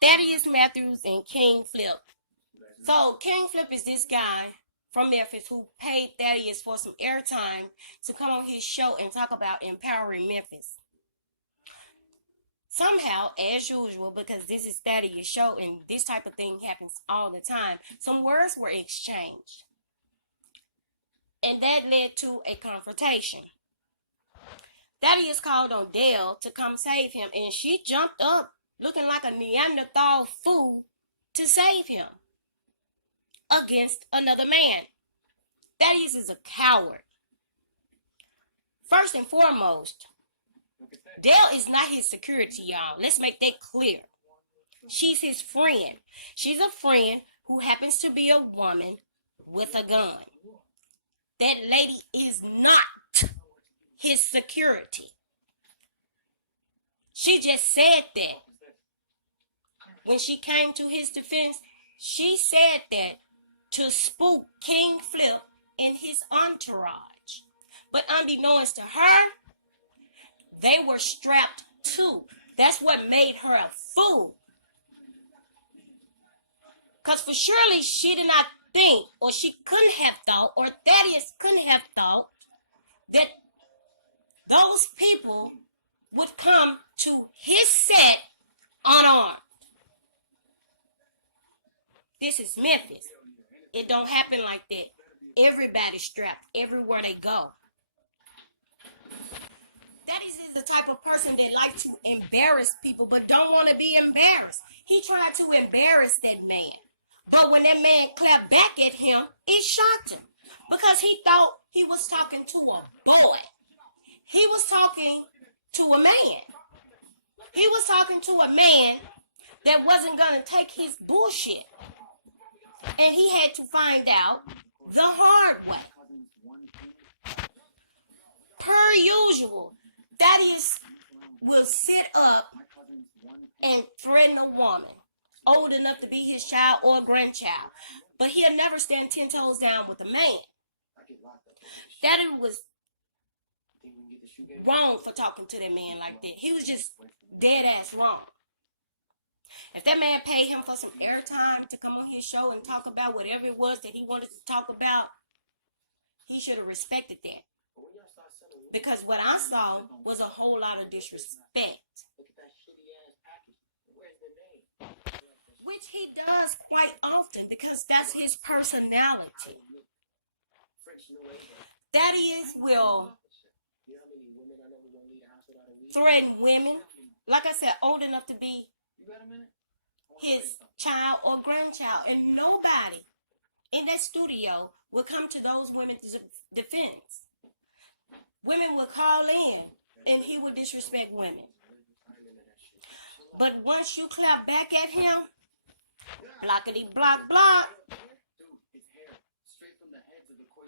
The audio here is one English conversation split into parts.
Thaddeus Matthews and King Flip. So King Flip is this guy from Memphis who paid Thaddeus for some airtime to come on his show and talk about empowering Memphis. Somehow, as usual, because this is Thaddeus' show and this type of thing happens all the time, some words were exchanged. And that led to a confrontation. Thaddeus called on Dale to come save him, and she jumped up looking like a Neanderthal fool to save him against another man. Thaddeus is a coward. First and foremost, Dale is not his security, y'all. Let's make that clear. She's his friend. She's a friend who happens to be a woman with a gun. That lady is not his security. She just said that. When she came to his defense, she said that to spook King Flip and his entourage. But unbeknownst to her, they were strapped too. That's what made her a fool. Because for surely she did not think, or she couldn't have thought, or Thaddeus couldn't have thought, that those people would come to his set unarmed. This is Memphis. It don't happen like that. Everybody's strapped everywhere they go. Thaddeus is the type of person that likes to embarrass people but don't want to be embarrassed. He tried to embarrass that man. But when that man clapped back at him, it shocked him. Because he thought he was talking to a boy. He was talking to a man. He was talking to a man that wasn't going to take his bullshit. And he had to find out the hard way. Per usual, Thaddeus will sit up and threaten a woman old enough to be his child or grandchild. But he'll never stand 10 toes down with a man. Thaddeus was wrong for talking to that man like that. He was just dead ass wrong. If that man paid him for some airtime to come on his show and talk about whatever it was that he wanted to talk about, he should have respected that. Because what I saw was a whole lot of disrespect. Which he does quite often because that's his personality. Thaddeus will threaten women, like I said, old enough to be his child or grandchild, and nobody in that studio will come to those women's defense. Women will call in and he would disrespect women. But once you clap back at him, blockity block block,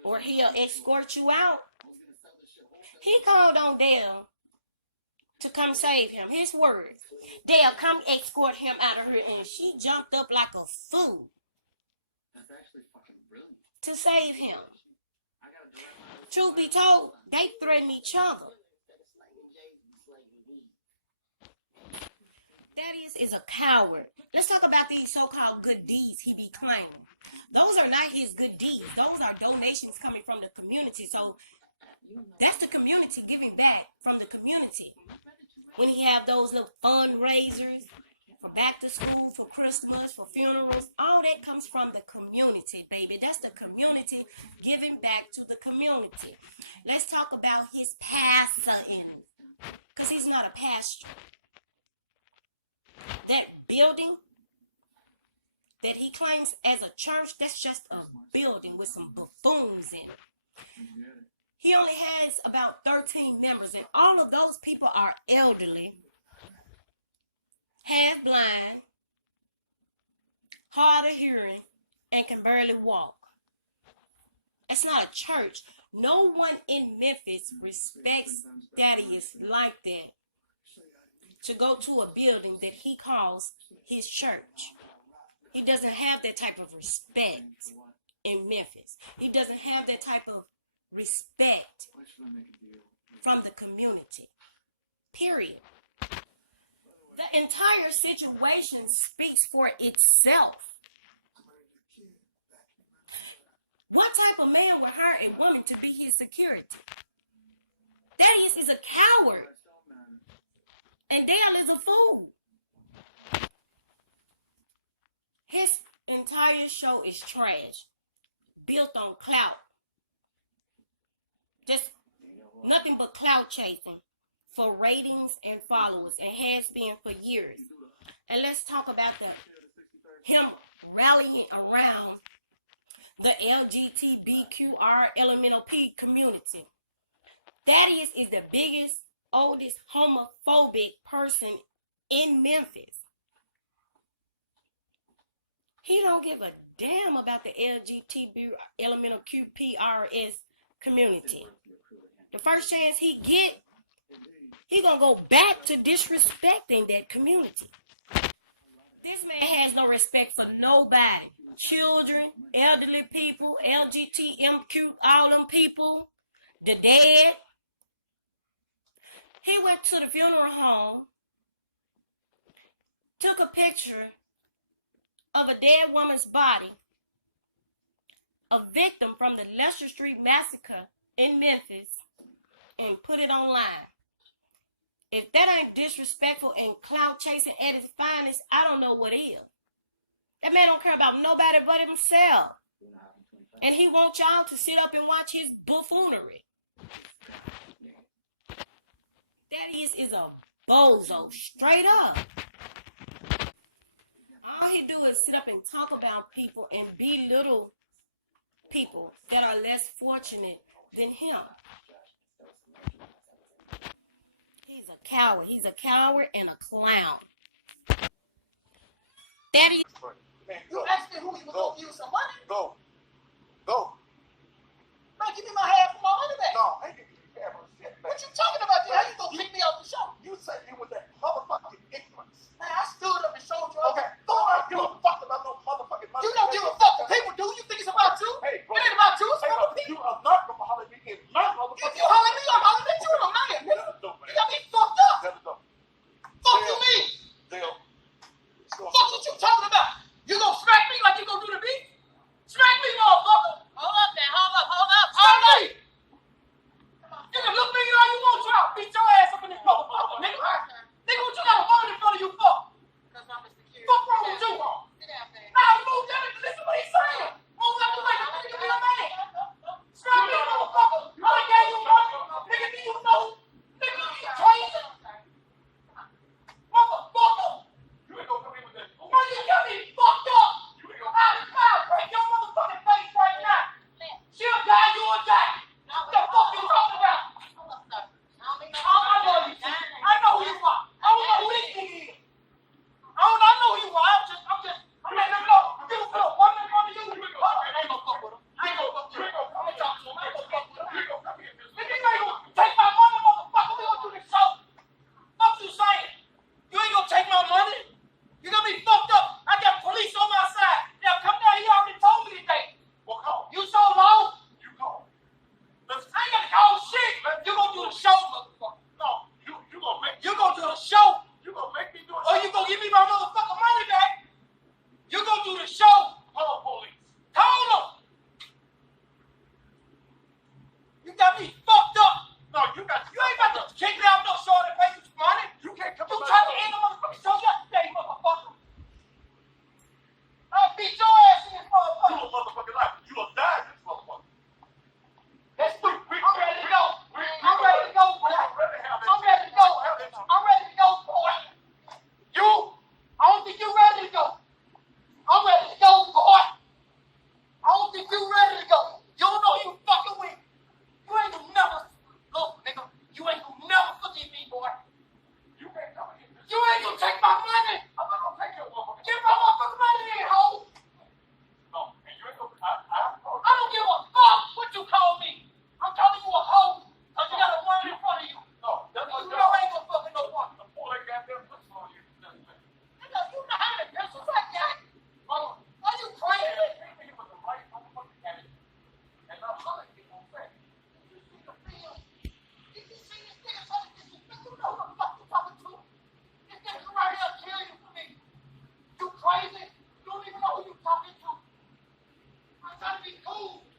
or he'll escort you out. He called on Dale to come save him. His words. Dale, come escort him out of here. And she jumped up like a fool to save him. Truth be told, they threaten each other. Thaddeus is a coward. Let's talk about these so-called good deeds he be claiming. Those are not his good deeds. Those are donations coming from the community. So that's the community giving back from the community. When he have those little fundraisers for back to school, for Christmas, for funerals, all that comes from the community, baby. That's the community giving back to the community. Let's talk about his pastor, because he's not a pastor. That building that he claims as a church, that's just a building with some buffoons in it. He only has about 13 members, and all of those people are elderly, half blind, hard of hearing, and can barely walk. That's not a church. No one in Memphis respects Thaddeus like that to go to a building that he calls his church. He doesn't have that type of respect in Memphis. He doesn't have that type of respect from the community. Period. The entire situation speaks for itself. What type of man would hire a woman to be his security? Thaddeus is a coward. And Dale is a fool. His entire show is trash. Built on clout. Just nothing but clout chasing for ratings and followers, and has been for years. And let's talk about him rallying around the LGBTQR elemental P community. Thaddeus is the biggest, oldest homophobic person in Memphis. He don't give a damn about the LGBT elemental QPRS community. The first chance he get, he gonna go back to disrespecting that community. This man has no respect for nobody. Children, elderly people, LGBTQ, all them people, the dead. He went to the funeral home, took a picture of a dead woman's body, a victim from the Lester Street Massacre in Memphis, and put it online. If that ain't disrespectful and clout chasing at its finest, I don't know what is. That man don't care about nobody but himself. And he wants y'all to sit up and watch his buffoonery. Thaddeus is a bozo, straight up. All he do is sit up and talk about people and belittle people that are less fortunate than him. He's a coward. He's a coward and a clown. Thaddeus. Man, you asked me who you was going to use some money? Go. Man, give me my half of my money back. No, I ain't giving you half of shit back. What you talking about? How you going to kick me off the show? You said it was that motherfucking ignorance. Man, I stood up and showed you. Okay, don't give a fuck about no motherfucking money. You don't give a fuck. The people do. You think it's about you? Hey, bro. It ain't about you. It's about the people. You are not going to holler at me in none motherfucking. If you holler at me, I'm hollering at you in a man. You got me fucked up. Fuck you mean? Dale. Fuck what you talking about? You gonna smack me like you gonna do to me? Smack me, motherfucker! Hold up, man. Hold up. All right. You can look me all you want to. I'll beat your ass up in this motherfucker, nigga. Nigga, what you got a woman in front of you for? Because I'm a security. Fuck wrong with you? Sit down, man. Nah, you move down and listen to what he's saying. Move out the way. You be a man. Smack me, motherfucker. I done gave you money. Nigga, do you know? Nigga, you crazy? Motherfucker. You ain't gonna come in with that. No, you got me fucked up. I'll break your motherfucking face right now. She'll die, you'll die. What the fuck you talking about? I know you. I know who you are. I don't know who this nigga is. I know who you are. I'm letting them know. You put a woman in front of you. I ain't gonna fuck with him. I'm gonna talk to him. I ain't gonna fuck with him. Nigga, you ain't gonna take my money, motherfucker. We gonna do this show. Fuck you saying? You ain't gonna take my money? You got me fucked up. I got police on my side. Now come down. He already told me today. Well, call. You so low? You call. I ain't got to call shit. You gonna do the show, motherfucker? No, you gonna make. You gonna do the show? You gonna make me do it? Or you gonna give me my motherfucking money back? You gonna do the show? Call police. Call them. You got me fucked up. No, you ain't about to kick me out no show that pays you money. You can't come. You tried to end the motherfucking show yesterday, motherfucker. I'll beat your ass in this motherfucker. You a motherfucking life. You will die in this motherfucker. That's stupid. I'm ready to go. I'm ready to go, boy. I'm ready to go. I'm ready to go, boy. You? I don't be cool.